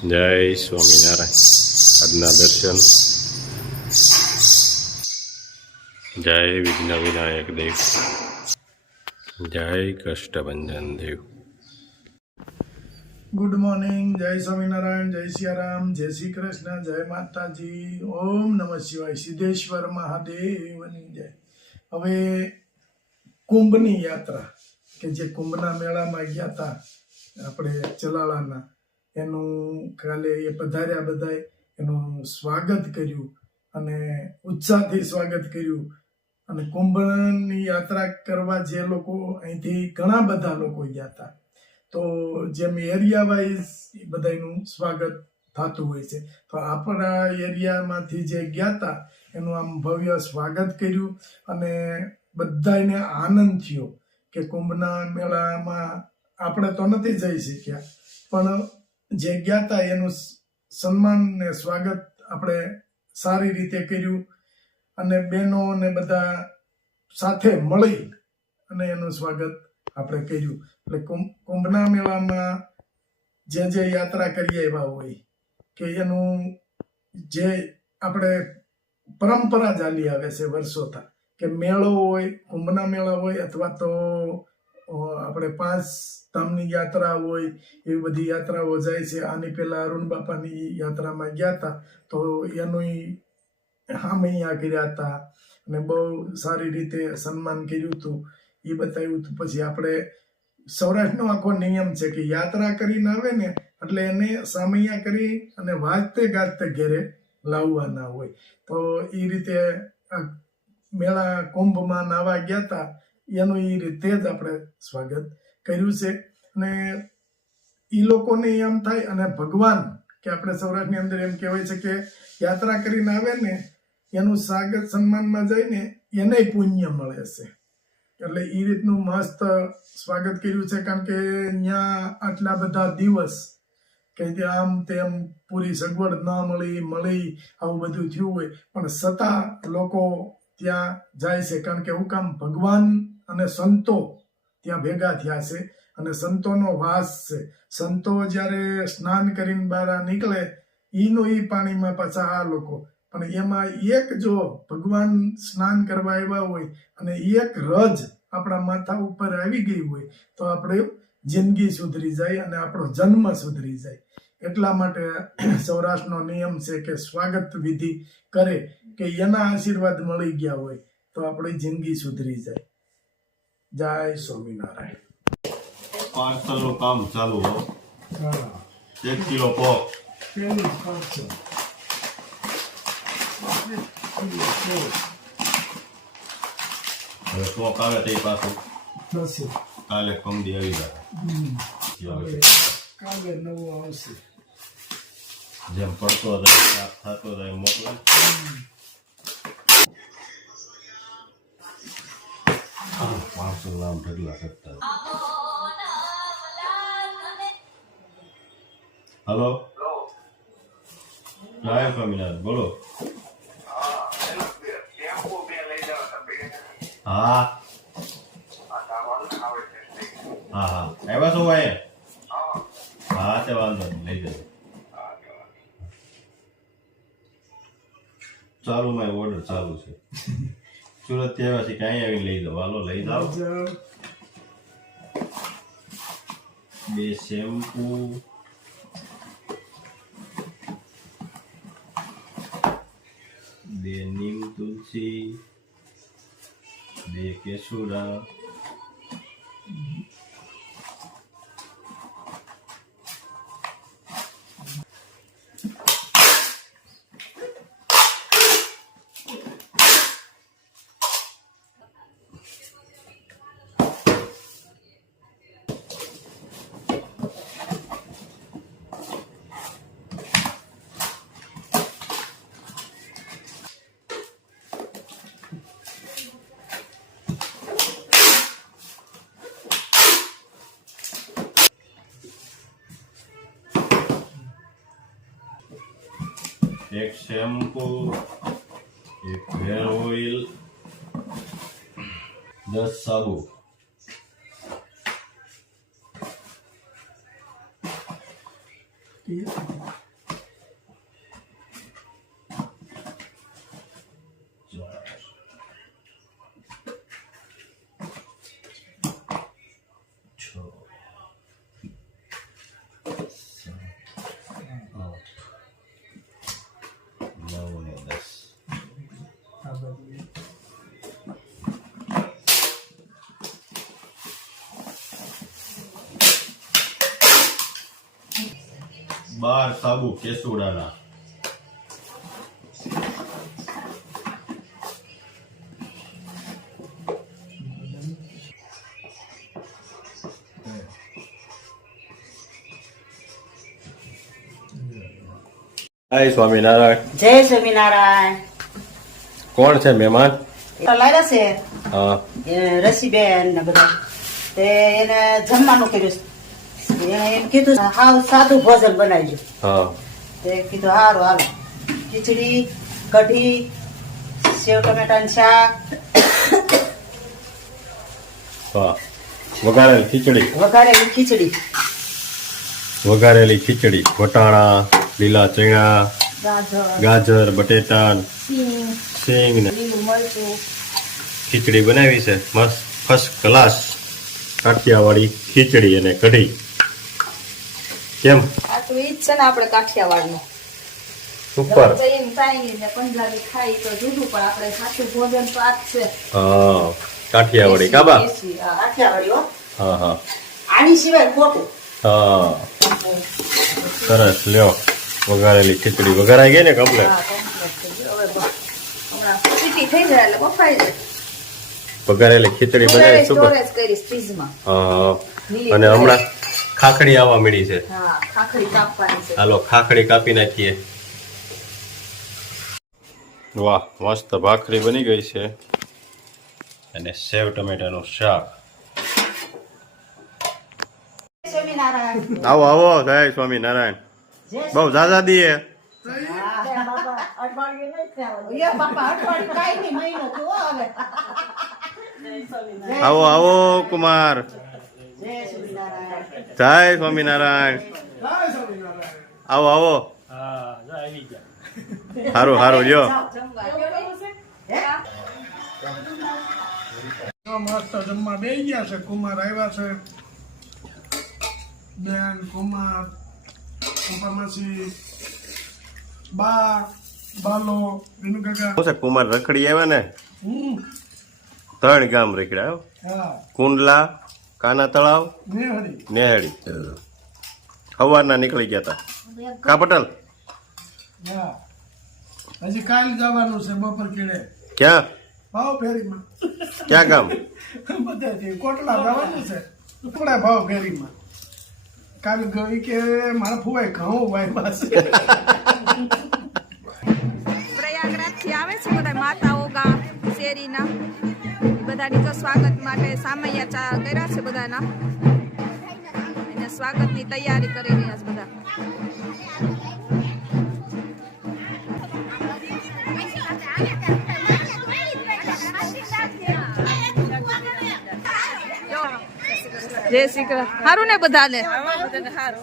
જય સ્વામિનારાયણ. આજના દર્શન. જય વિઘ્ન વિનાયક દેવ. જય કષ્ટભંજન દેવ. Good morning. જય સ્વામિનારાયણ, જય સિયારામ, જય શ્રી કૃષ્ણ, જય માતાજી. ઓમ નમઃ શિવાય. સિદ્ધેશ્વર મહાદેવની જય. હવે કુંભની યાત્રા કે જે કુંભના મેળામાં ગયા હતા આપણે ચલાળાના, એનું કાલે એ પધાર્યા બધાય, એનું સ્વાગત કર્યું અને ઉત્સાહથી સ્વાગત કર્યું. અને કુંભની યાત્રા કરવા જે લોકો અહીંથી ઘણા બધા લોકો ગયા હતા, તો જેમ એરિયા વાઇઝ બધાનું સ્વાગત થતું હોય છે, તો આપણા એરિયામાંથી જે ગયા હતા એનું આમ ભવ્ય સ્વાગત કર્યું. અને બધાને આનંદ થયો કે કુંભના મેળામાં આપણે તો નથી જઈ શક્યા, પણ જે ગયા હતા એનું સન્માન ને સ્વાગત આપણે સારી રીતે કર્યું. અને બહેનો ને બધા સાથે મળી અને એનું સ્વાગત આપણે કર્યું. એટલે કુંભના મેળામાં જે યાત્રા કરી આવ્યા હોય કે એનું જે આપણે પરંપરા ચાલી આવે છે વર્ષોથી, કે મેળો હોય, કુંભના મેળા હોય, અથવા તો આપણે 5 ધામની યાત્રા હોય, એવી બધી યાત્રાઓ જાય છે. આની પહેલા અરુણ બાપાની યાત્રામાં ગયા હતા, તો એનું હામૈયા કર્યા હતા અને બહુ સારી રીતે સન્માન કર્યું હતું, એ બતાવ્યું હતું. પછી આપણે સૌરાષ્ટ્રનો આખો નિયમ છે કે યાત્રા કરીને આવે ને એટલે એને સામૈયા કરી અને વાજતે ગાજતે ઘેરે લાવવાના હોય. તો એ રીતે મેળા કુંભમાં નાવા ગયા હતા, એનું એ રીતે જ આપણે સ્વાગત કર્યું છે. અને એ લોકોને એમ થાય, અને ભગવાન કે આપણે સૌરાષ્ટ્રની અંદર એમ કહેવાય છે કે યાત્રા કરીને આવે ને એનું સ્વાગત સન્માનમાં જઈને એને પુણ્ય મળે છે. એટલે એ રીતનું મસ્ત સ્વાગત કર્યું છે. કારણ કે ત્યાં આટલા બધા દિવસ કે આમ તેમ પૂરી સગવડ ન મળી આવું બધું થયું હોય, પણ છતાં લોકો ત્યાં જાય છે. કારણ કે હું કામ ભગવાન અને સંતો ત્યાં ભેગા થયા છે અને સંતોનો વાસ છે. સંતો જ્યારે સ્નાન કરીને બહાર નીકળે ઈનું ઈ પાણીમાં પાછા આ લોકો, પણ એમાં એક જો ભગવાન સ્નાન કરવા આવ્યા હોય અને એક રજ આપણા માથા ઉપર આવી ગઈ હોય તો આપણે જિંદગી સુધરી જાય અને આપણો જન્મ સુધરી જાય. એટલા માટે સૌરાષ્ટ્રનો નિયમ છે કે સ્વાગત વિધિ કરે કે એના આશીર્વાદ મળી ગયા હોય તો આપણી જિંદગી સુધરી જાય. જય સ્વામિનારાયણ. પાર્સલનું કામ ચાલુ. હા, 1 કિલો પોક. પેલું પાર્સલ. હવે પોક આવે તે પાછું થશે. કાલે કમદી આવી જાય. કાલે નવું આવશે. જેમ પડતો જાય સાફ થતો જાય મોકલે. પાર્સલ નામ ઢગલા કરતા. હલો, જય સ્વામિનારાયણ. બોલો. હા હા આવ્યા છો ભાઈ? હા તે વાંધો નહીં, લઈ જજો. ચાલુ માં ઓર્ડર ચાલુ છે. સુરત થી આવ્યા છે કે અહીં આવીને લઈ જાઓ. હાલો લઈ જાઓ. 2 શેમ્પુ, 2 નીમ તુલસી, 2 કેસુડા, એક શેમ્પુ, 1 હેર ઓઇલ, 10 સાબુ, બાર સાબુ કેસુડાના. જય સ્વામિનારાયણ. જય સ્વામિનારાયણ. કોણ છે મહેમાન? લાવ્યા છે હા રસીબેન ને બધા, તે એને જમવાનું કર્યું છે. એને એમ કીધું હાવ સાદું ભોજન બનાવજો. હા તે કીધું સારું હાલો. ખીચડી, કઢી, સેવ ટમેટાનું શાક, વાહ. વઘારેલી ખીચડી. વઘારેલી ખીચડી, વઘારેલી ખીચડી, વટાણા, લીલા ચણા, ગાજર, બટેટા, સિંગ ને લીલું મરચું. ખીચડી બનાવી છે મસ્ત ફર્સ્ટ ક્લાસ કાઠિયાવાડી ખીચડી અને કઢી. કેમ આ તો ઈ જ છે ને આપણે કાઠિયાવાડનું. સુપર. જઈને ચાઇનીઝ ને પંજાબી ખાઈ તો જુદું, પણ આપણે સાચું ભોજન તો આ જ છે. હા કાઠિયાવાડી કાબા. દેશી, હા. કાઠિયાવાડી હો. હા હા આની સિવાય ખોટું. હા સરસ લ્યો. વઘારેલી ખીચડી વઘારાઈ ગઈ ને કમ્પ્લેટ. હા, complete થઈ ગયું. હવે હમણાં સીટી થઈ જાય એટલે બફાઈ જાય. વઘારેલી ખીચડી બનાવી સુપર. સ્ટોરેજ કરીશ ફ્રીજમાં. હા અને હમણાં ખાખડી આવવા મળી છે. હા, ખાખરી કાપવાની છે. હાલો ખાખડી કાપી નાખીએ. વાહ મસ્ત ભાખરી બની ગઈ છે અને સેવ ટમેટાનું શાક. સ્વામિનારાયણ. આવો આવો જય સ્વામિનારાયણ. બહુ ઝાઝા દીએ. આવો આવો કુમાર. જય સ્વામિનારાયણ. આવો આવો. સારું સારું લ્યો. મસ્ત જમવા બેસી ગયા છે. કુમાર આવ્યા છે, બેન, કુમાર, પપ્પામાસી, બા, બાલો, વિનુ કાકા. શું છે કુમાર રખડી આવ્યા ને? 3 ગામ રખડ્યા હો. હા, કુંડલા, કાના તળાવ, નેહડી. નેહડી. સવારના નીકળી ગયા હતા. કા પટેલ હા, હજી કાલ જવાનું છે બપોર કીડે. ક્યાં ભાવ ફેરીમાં. ક્યાં ગામ? બધા કોટલા જવાનું છે. થોડા ભાવ ફેરીમાં. કાલ ગઈ કે મારા ફુવાઈ ઘઉં વાય છે. પ્રયાગરાજથી આવે છે બધા માતાઓ ગામ શેરીના. બધાની તો સ્વાગત માટે સામૈયા ચા કર્યા છે બધાના. એને સ્વાગતની તૈયારી કરી રહ્યા છે બધા. જય શ્રી કૃષ્ણ. સારું ને બધાને? સારું.